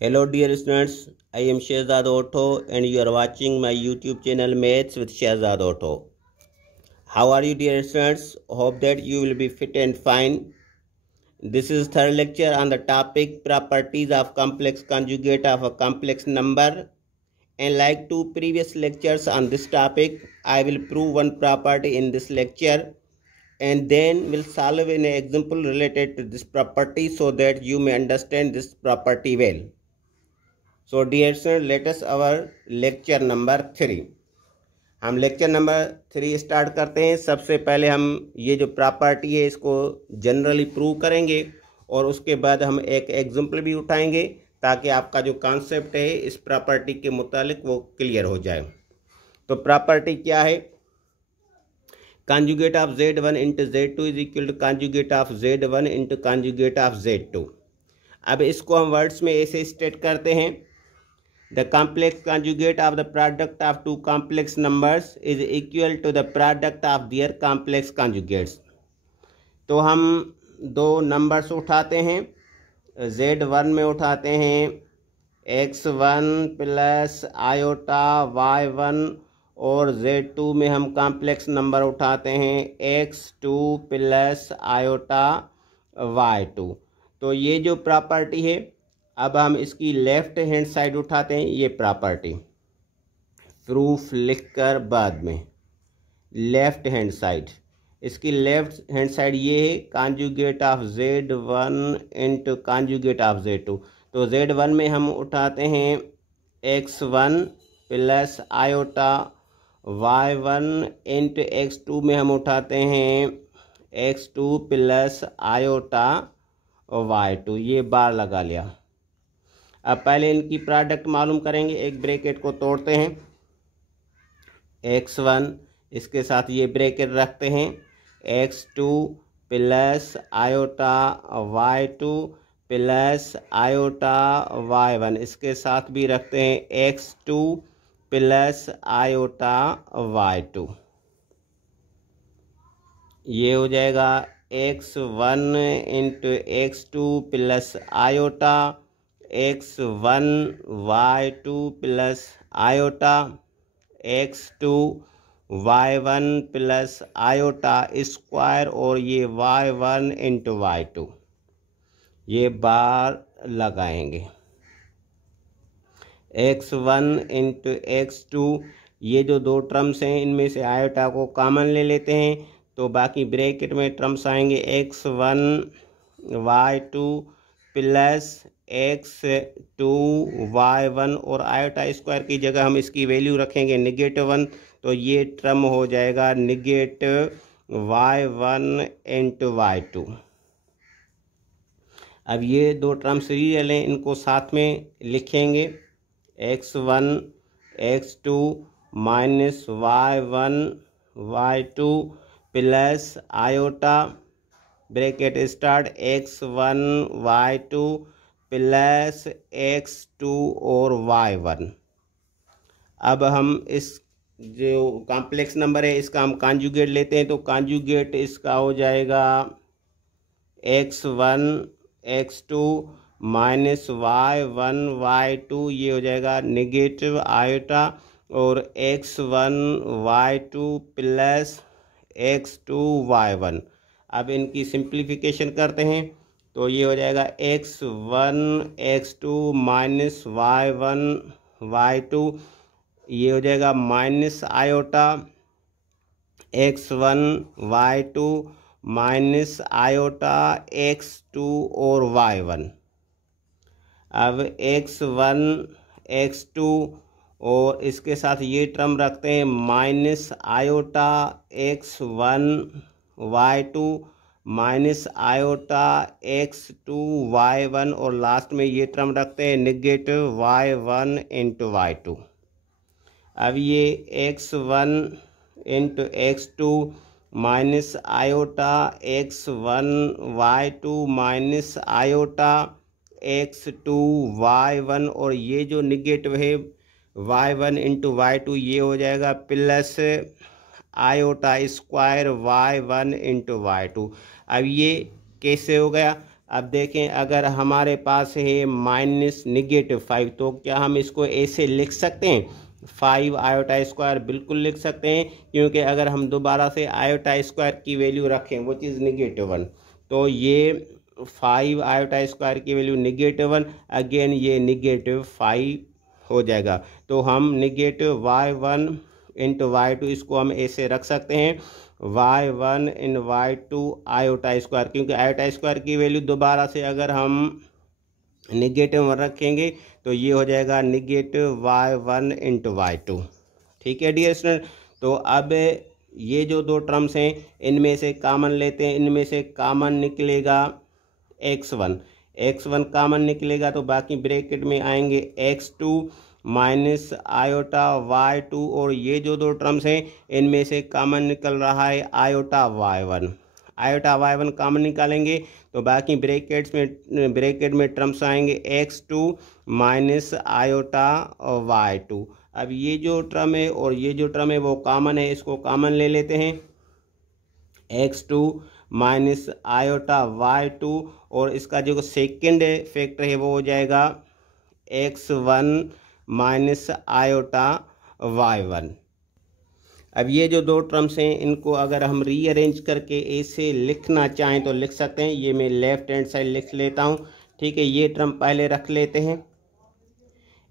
Hello dear students, I am Shehzad Auto and you are watching my YouTube channel Maths with Shehzad Auto. How are you dear students? Hope that you will be fit and fine. This is third lecture on the topic properties of complex conjugate of a complex number. And like two previous lectures on this topic, I will prove one property in this lecture and then we'll solve an example related to this property so that you may understand this property well. So dear sir, let us our lecture number 3. हम lecture number 3 start करते हैं। सबसे पहले हम ये जो property है इसको जनरली प्रूव करेंगे और उसके बाद हम एक एग्जांपल भी उठाएंगे ताकि आपका जो कॉन्सेप्ट है इस प्रॉपर्टी के मुतालिक वो क्लियर हो जाए। तो प्रॉपर्टी क्या है? Conjugate of Z1 into Z2 is equal to conjugate of Z1 into conjugate of Z2। अब इसको हम वर्ड्स में ऐसे स्टेट करते हैं, the complex conjugate of the product of two complex numbers is equal to the product of their complex conjugates। तो हम दो नंबर्स उठाते हैं, Z1 में उठाते हैं x1 प्लस आयोटा y1 और Z2 में हम कॉम्प्लेक्स नंबर उठाते हैं x2 प्लस आयोटा y2। तो ये जो प्रॉपर्टी है, अब हम इसकी लेफ्ट हैंड साइड उठाते हैं। ये प्रॉपर्टी प्रूफ लिखकर बाद में लेफ्ट हैंड साइड, इसकी लेफ्ट हैंड साइड ये है conjugate of Z1 into conjugate of Z2। तो Z1 में हम उठाते हैं x1 plus iota y1 into x2 में हम उठाते हैं x2 प्लस आयोटा y2। ये बार लगा लिया। अब पहले इनकी प्रोडक्ट मालूम करेंगे। एक ब्रैकेट को तोड़ते हैं, x1 इसके साथ ये ब्रैकेट रखते हैं x2 plus iota y2 plus iota y1 इसके साथ भी रखते हैं x2 प्लस आयोटा y2। ये हो जाएगा x1 into x2 plus iota x1 y2 plus iota x2 y1 plus iota square और ये y1 इंटू y2। ये बार लगाएंगे x1 इंटू x2। ये जो दो टर्म्स हैं इनमें से आयोटा को कॉमन ले लेते हैं तो बाकी ब्रैकेट में टर्म्स आएंगे x1 y2 plus x2 y1 और आयोटा स्क्वायर की जगह हम इसकी वैल्यू रखेंगे -1। तो ये टर्म हो जाएगा -y1 इंटू y2। अब ये दो टर्म्स रियल हैं, इनको साथ में लिखेंगे x1 x2 minus y1 y2 plus iota bracket start x1 y2 plus x2 और y1। अब हम इस जो कॉम्प्लेक्स नंबर है इसका हम कॉन्जुगेट लेते हैं। तो कॉन्जुगेट इसका हो जाएगा x1 x2 minus y1 y2। ये हो जाएगा नेगेटिव आयोटा और x1 y2 plus x2 y1। अब इनकी सिंप्लीफिकेशन करते हैं तो ये हो जाएगा x1 x2 minus y1 y2। ये हो जाएगा minus iota x1 y2 minus iota x2 और y1। अब x1 x2 और इसके साथ ये टर्म रखते हैं minus iota x1 y2 minus iota x2 y1 और लास्ट में ये टर्म रखते हैं नेगेटिव y1 इंटू y2। अब ये x1 into x2 minus iota x1 y2 minus iota x2 y1 और ये जो नेगेटिव है y1 इंटू y2 ये हो जाएगा plus iota square y1 into y2। अब ये कैसे हो गया? अब देखें, अगर हमारे पास है --5, तो क्या हम इसको ऐसे लिख सकते हैं? 5 आयोटा स्क्वायर बिल्कुल लिख सकते हैं, क्योंकि अगर हम दोबारा से आयोटा स्क्वायर की वैल्यू रखें वो चीज़ -1, तो ये 5 आयोटा स्क्वायर की वैल्यू -1, अगेन ये -5 हो जाएगा। तो हम -y1 इंटू y2 इसको हम ऐसे रख सकते हैं y1 इन y2 आयोटा स्क्वायर, क्योंकि आयोटा स्क्वायर की वैल्यू दोबारा से अगर हम -1 रखेंगे तो ये हो जाएगा -y1 इंटू y2। ठीक है डियर स्टूडेंट, तो अब ये जो दो टर्म्स हैं इनमें से कॉमन लेते हैं, इनमें से कॉमन निकलेगा x1 कॉमन निकलेगा, तो बाकी ब्रैकेट में आएंगे x2 माइनस आयोटा y2, और ये जो दो टर्म्स हैं इनमें से कॉमन निकल रहा है आयोटा y1 कॉमन निकालेंगे तो बाकी ब्रैकेट में टर्म्स आएंगे x2 माइनस आयोटा y2। अब ये जो टर्म है और ये जो टर्म है वो कॉमन है, इसको कॉमन ले लेते हैं, x2 माइनस आयोटा y2, और इसका जो सेकेंड फैक्टर है वो हो जाएगा x1 माइनस आयोटा y1। अब ये जो दो टर्म्स हैं इनको अगर हम रीअरेंज करके ऐसे लिखना चाहें तो लिख सकते हैं। ये मैं लेफ्ट हैंड साइड लिख लेता हूँ, ठीक है। ये टर्म पहले रख लेते हैं,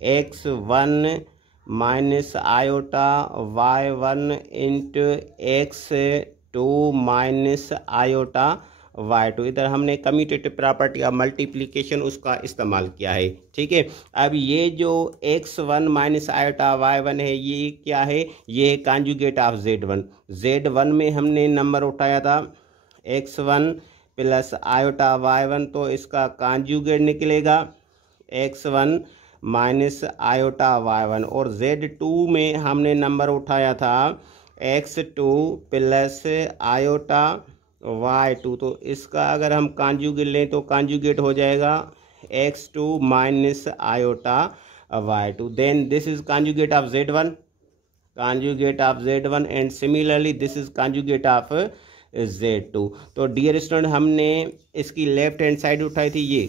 x1 minus iota y1 into x2 minus iota y2। इधर हमने कम्यूटेटिव प्रॉपर्टी ऑफ मल्टीप्लिकेशन उसका इस्तेमाल किया है, ठीक है। अब ये जो x1 माइनस आयोटा y1 है ये क्या है? ये है कॉन्जुगेट ऑफ z1 में हमने नंबर उठाया था x1 प्लस आयोटा y1, तो इसका कॉन्जुगेट निकलेगा x1 माइनस आयोटा y1, और z2 में हमने नंबर उठाया था x2 प्लस आयोटा y2, तो इसका अगर हम कॉन्जुगेट लें तो कॉन्जुगेट हो जाएगा x2 minus iota y2। Then this is conjugate of z1 and similarly this is conjugate of z2। तो डियर स्टूडेंट, हमने इसकी लेफ्ट हैंड साइड उठाई थी, ये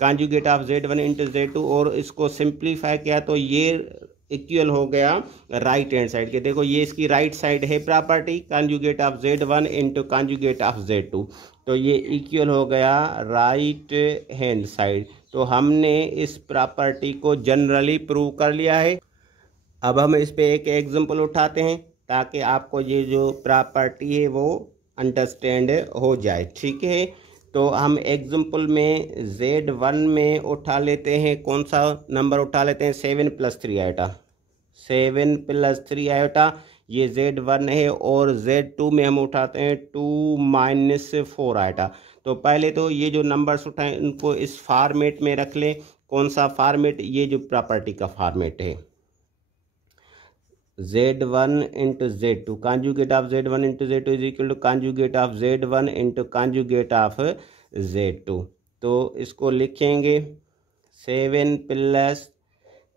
conjugate of z1 into z2, और इसको सिंप्लीफाई किया तो ये इक्वल हो गया राइट हैंड साइड के। देखो ये इसकी राइट साइड है property conjugate of z1 into conjugate of z2, तो ये इक्वल हो गया राइट हैंड साइड। तो हमने इस प्रॉपर्टी को जनरली प्रूव कर लिया है। अब हम इस पे एक एग्जांपल उठाते हैं ताकि आपको ये जो प्रॉपर्टी है वो अंडरस्टैंड हो जाए, ठीक है। तो हम एग्जांपल में z1 में उठा लेते हैं, कौन सा नंबर उठा लेते हैं? 7 + 3 आयोटा, 7 + 3 आयोटा ये z1 है, और z2 में हम उठाते हैं 2 - 4 आयोटा। तो पहले तो ये जो नंबर्स उठाएं इनको इस फॉर्मेट में रख लें। कौन सा फॉर्मेट? ये जो प्रॉपर्टी का फॉर्मेट है, z1 into z2, conjugate of z1 into z2 is equal to conjugate of z1 into conjugate of z2। तो इसको लिखेंगे 7 +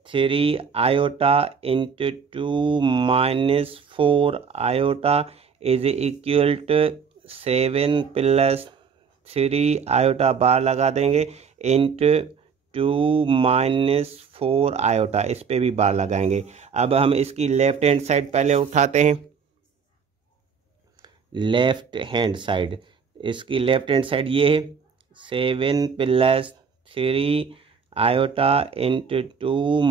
3 iota into 2 - 4 iota is equal to 7 + 3 iota bar लगा देंगे इंटू 2 - 4 आयोटा, इस पे भी बार लगाएंगे। अब हम इसकी लेफ्ट हैंड साइड पहले उठाते हैं, लेफ्ट हैंड साइड, इसकी लेफ्ट हैंड साइड ये है 7 + 3 आयोटा इंटू 2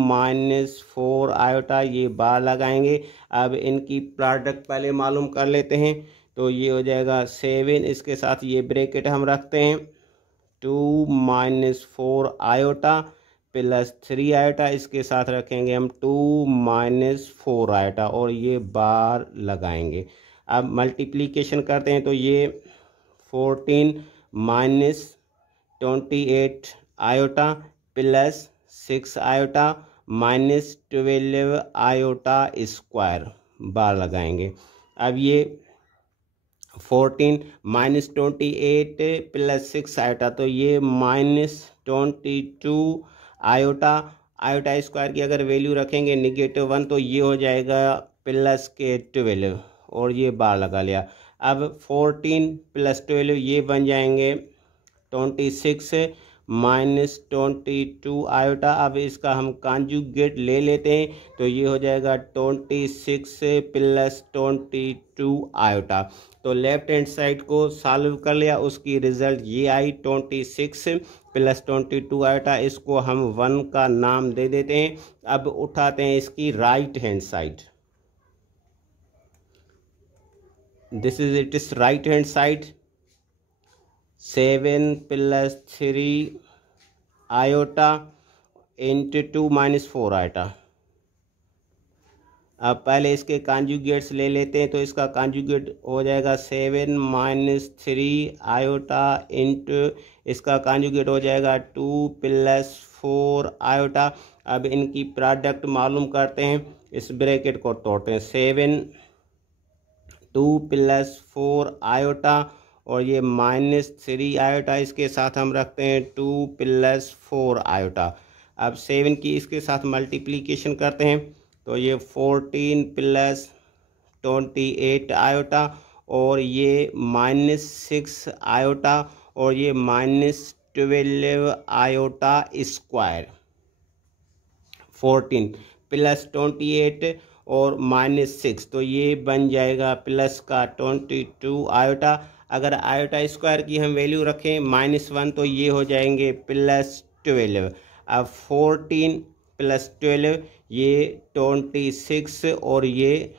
- 4 आयोटा, ये बार लगाएंगे। अब इनकी प्रोडक्ट पहले मालूम कर लेते हैं, तो ये हो जाएगा 7, इसके साथ ये ब्रैकेट हम रखते हैं 2 - 4 आयोटा प्लस 3 आयोटा, इसके साथ रखेंगे हम 2 - 4 आयोटा, और ये बार लगाएंगे। अब मल्टीप्लिकेशन करते हैं तो ये 14 - 28 iota plus 6 iota minus 12 iota square, bar लगाएंगे। अब ये 14 - 28 प्लस 6 आयोटा, तो ये -22 आयोटा स्क्वायर की अगर वैल्यू रखेंगे -1 तो ये हो जाएगा +12, और ये बार लगा लिया। अब 14 + 12 ये बन जाएंगे 26 माइनस 22 आयोटा। अब इसका हम कॉन्जुगेट ले लेते हैं तो ये हो जाएगा 26 प्लस 22 आयोटा। तो लेफ्ट हैंड साइड को सॉल्व कर लिया, उसकी रिजल्ट ये आई 26 प्लस 22 आयोटा। इसको हम 1 का नाम दे देते हैं। अब उठाते हैं इसकी right hand side. This is it is right hand side. 7 plus 3 iota into 2 minus 4 iota. अब पहले इसके कॉन्जुगेट्स ले लेते हैं तो इसका कॉन्जुगेट हो जाएगा 7 माइनस 3 आयोटा इंटू इसका कॉन्जुगेट हो जाएगा 2 प्लस 4 आयोटा। अब इनकी प्रोडक्ट मालूम करते हैं, इस ब्रैकेट को तोड़ते हैं। 7 2 प्लस 4 आयोटा और ये माइनस 3 आयोटा, इसके साथ हम रखते हैं 2 प्लस 4 आयोटा। अब 7 की इसके साथ मल्टीप्लिकेशन करते हैं तो ये 14 प्लस 28 आयोटा और ये माइनस 6 आयोटा और ये माइनस 12 आयोटा स्क्वायर। 14 प्लस 28 और माइनस 6 तो ये बन जाएगा प्लस का 22 आयोटा। अगर आयोटा स्क्वायर की हम वैल्यू रखें -1 तो ये हो जाएंगे प्लस 12। अब 14 प्लस 12 ये 26 और ये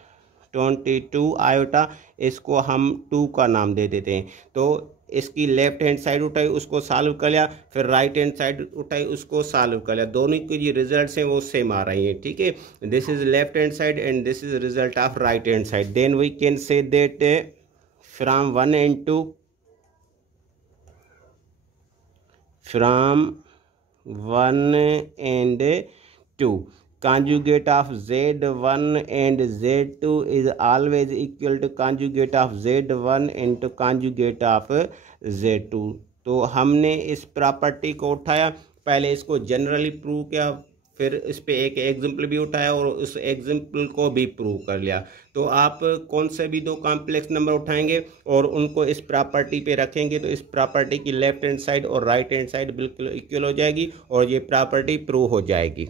22 आयोटा, इसको हम 2 का नाम दे देते हैं। तो इसकी लेफ्ट हैंड साइड उठाई, उसको सॉल्व कर लिया, फिर राइट हैंड साइड उठाई, उसको सॉल्व कर लिया। दोनों की जो रिजल्ट्स हैं वो सेम आ रही हैं, ठीक है। This is left hand side and this is result of right hand side. Then we can say that from 1 and 2 conjugate of Z1 and Z2 is always equal to conjugate of Z1 into conjugate of Z2। तो हमने इस property को उठाया, पहले इसको generally prove किया, फिर इस पे एक एग्जाम्पल भी उठाया और उस एग्जाम्पल को भी प्रूव कर लिया। तो आप कौन से भी 2 कॉम्प्लेक्स नंबर उठाएंगे और उनको इस प्रॉपर्टी पे रखेंगे तो इस प्रॉपर्टी की लेफ्ट हैंड साइड और राइट हैंड साइड बिल्कुल इक्वल हो जाएगी और ये प्रॉपर्टी प्रूव हो जाएगी।